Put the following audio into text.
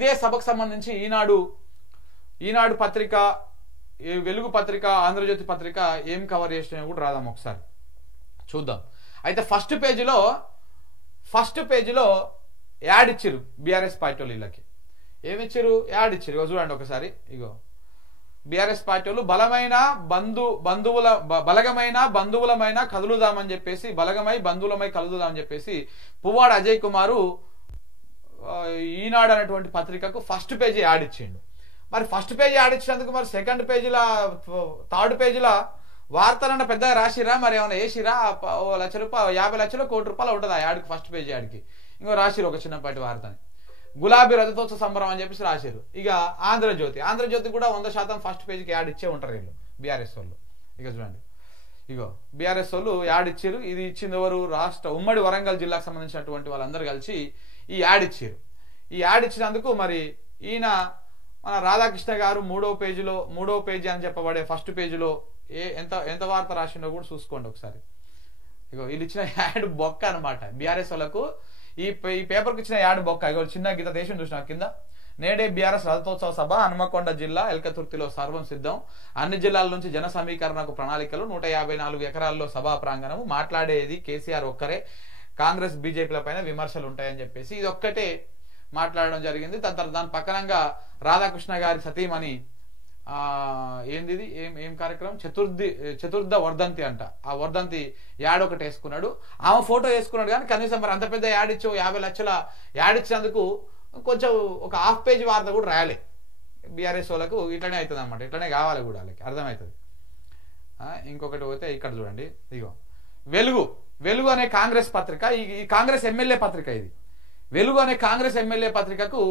ఇదే సభకు సంబంధించి ఈనాడు పత్రిక, వెలుగు పత్రిక, ఆంధ్రజ్యోతి పత్రిక ఏం కవర్ చేసినాయో కూడా రాదాం ఒకసారి చూద్దాం. అయితే ఫస్ట్ పేజీలో యాడ్ ఇచ్చిరు బీఆర్ఎస్ పార్టీ వాళ్ళు. వీళ్ళకి ఏమిచ్చిరు? యాడ్ ఇచ్చిరు. ఇగో చూడండి ఒకసారి. ఇగో బీఆర్ఎస్ పార్టీ వాళ్ళు బలగమైన బంధువులమైన కదులుదామని చెప్పేసి, బలగమై బంధువులమై కదులుదామని చెప్పేసి పువ్వాడ అజయ్ కుమారు ఈనాడు అనేటువంటి పత్రికకు ఫస్ట్ పేజీ యాడ్ ఇచ్చిండు. మరి ఫస్ట్ పేజీ యాడ్ ఇచ్చినందుకు మరి సెకండ్ పేజీల, థర్డ్ పేజీల వార్తలన్న పెద్దగా రాసిరా? మరి ఏమైనా వేసిరా? ₹1,00,000, ₹50,00,000, ₹1,00,00,000 ఉంటుంది ఆ యాడ్కి, ఫస్ట్ పేజీ యాడ్కి. ఇంకో రాసిరు ఒక చిన్నపాటి వార్తని, గులాబీ రజతోత్సవ సంబరం అని చెప్పేసి రాశారు. ఇక ఆంధ్రజ్యోతి కూడా 100% ఫస్ట్ పేజీకి యాడ్ ఇచ్చే ఉంటారు వీళ్ళు బీఆర్ఎస్ వాళ్ళు. ఇక చూడండి, ఇగో బీఆర్ఎస్ వాళ్ళు యాడ్ ఇచ్చారు. ఇది ఇచ్చింది ఎవరు? ఉమ్మడి వరంగల్ జిల్లాకు సంబంధించినటువంటి వాళ్ళందరూ కలిసి ఈ యాడ్ ఇచ్చారు. ఈ యాడ్ ఇచ్చినందుకు మరి ఈయన మన రాధాకృష్ణ గారు మూడో పేజీ అని చెప్పబడే ఫస్ట్ పేజీలో ఎంత వార్త రాసిండో కూడా చూసుకోండి ఒకసారి. ఇగో వీళ్ళు ఇచ్చిన యాడ్ బొక్క అనమాట. బీఆర్ఎస్ వాళ్ళకు ఈ పేపర్కి ఇచ్చిన యాడ్ బొక్క. ఇగో చిన్న గీత దేశం చూసిన కింద, నేడే బీఆర్ఎస్ రథోత్సవ సభ హనుమకొండ జిల్లా ఎల్కతుర్తిలో సర్వం సిద్ధం, అన్ని జిల్లాల నుంచి జన సమీకరణకు ప్రణాళికలు, 154 ఎకరాల్లో సభా ప్రాంగణము, మాట్లాడేది కేసీఆర్ ఒక్కరే, కాంగ్రెస్ బీజేపీల పైన విమర్శలు ఉంటాయని చెప్పేసి ఇది ఒక్కటే మాట్లాడడం జరిగింది. దాని పక్కనంగా రాధాకృష్ణ గారి సతీమణి ఏంది ఏం కార్యక్రమం, చతుర్థ వర్ధంతి అంట. ఆ వర్ధంతి యాడ్ ఒకటి వేసుకున్నాడు. ఆమె ఫోటో వేసుకున్నాడు, కానీ కనీసం మరి అంత పెద్ద యాడ్ ఇచ్చి ₹50,00,000 యాడ్ ఇచ్చినందుకు కొంచెం ఒక హాఫ్ పేజీ వార్త కూడా రాయాలి. బీఆర్ఎస్ వాళ్ళకు ఇట్లనే అవుతుంది అనమాట, ఇట్లనే కావాలి కూడా, వాళ్ళకి అర్థమవుతుంది. ఇంకొకటి పోతే ఇక్కడ చూడండి, ఇగో వెలుగు అనే కాంగ్రెస్ పత్రిక, ఈ కాంగ్రెస్ ఎమ్మెల్యే పత్రిక, ఇది వెలుగు అనే కాంగ్రెస్ ఎమ్మెల్యే పత్రికకు